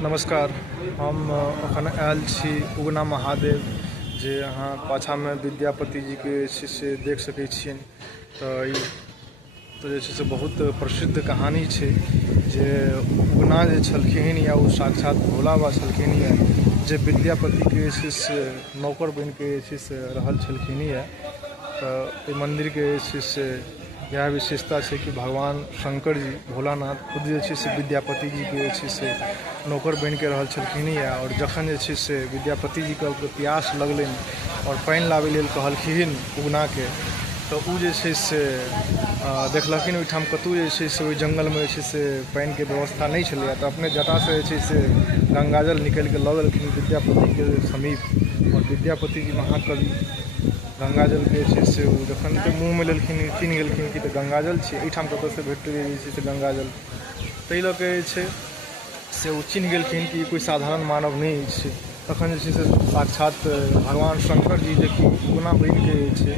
नमस्कार। हम अखन आयल छी उगना महादेव जे अहाँ पाछा में विद्यापति जी के से देख सकै छियन। तो जे से बहुत प्रसिद्ध कहानी है जे उगना जे छलखिन या वो साक्षात भोला बाबा छलखिन या जे विद्यापति के से नौकर बन के रहल छलखिन या। तो मंदिर के से यह विशेषता है कि भगवान शंकर जी भोलानाथ खुद जे से विद्यापति जी के से नौकर बन के रहल छलखिन या। और जखन जे से विद्यापति जी के प्यास लगलन और पानी लावे लेल कहलखिन उगना के, तो उ जे से देखलखिन ओहिठाम कतौ जे से ओहि जंगल में से पानी के व्यवस्था नहीं छलै, तो अपने जटा से गंगाजल निकल के लऽ गेलखिन विद्यापति के समीप। और विद्यापति जी महाकवि गंगाजल के से जखन के मुँह में लेलखिन चिन्ह गेलखिन कि तो गंगाजल छै, एहिठाम कतौ से भेटतै से गंगाजल। ताहि लऽ के से ओ चिन्ह गेलखिन कि कोई साधारण मानव नहीं छै। तखन जे से साक्षात भगवान शंकर जी देखी उगना बन के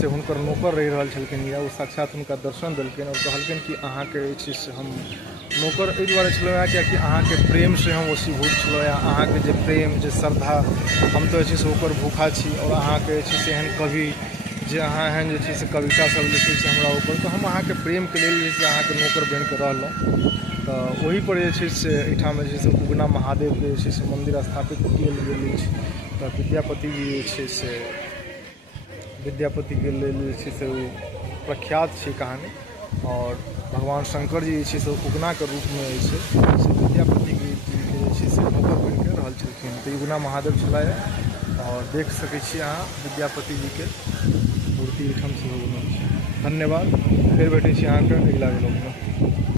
से हुनकर नौकर रहि रहल छलखिन या। वो साक्षात उनका दर्शन दिलखिन और कहलखिन कि अहाँ के से हम नौकर एहि दुआरे छलहुँ हैं कियाकि अहाँ के प्रेम से हम वशीभूत छलहुँ या। अहाँ के जे प्रेम जे श्रद्धा हम तो जे से ओकर भूखा छी। और अहाँ के से एहन कवि जे अहाँ एहन जे से कविता सब लिखै से हमरा ऊपर, तो हम अहाँ के प्रेम के लेल जे से अहाँ के नौकर बन के रहलहुँ। तो वही पर जे से एहिठाम जे से उगना महादेव के जे से मंदिर स्थापित कयल गेल अछि। तो विद्यापति जी जे से विद्यापति के लेल जे से प्रख्यात छै कहानी। और भगवान शंकर जी जे से उगना के रूप में जे से विद्यापति जी के से नौकर बन के रहल छलखिन। तो उगना महादेव छलाह और देख सकै छी अहाँ विद्यापति जी के मूर्ति एहिठाम से। धन्यवाद। फिर भेटै छी अहाँ के अगिला व्लॉग में।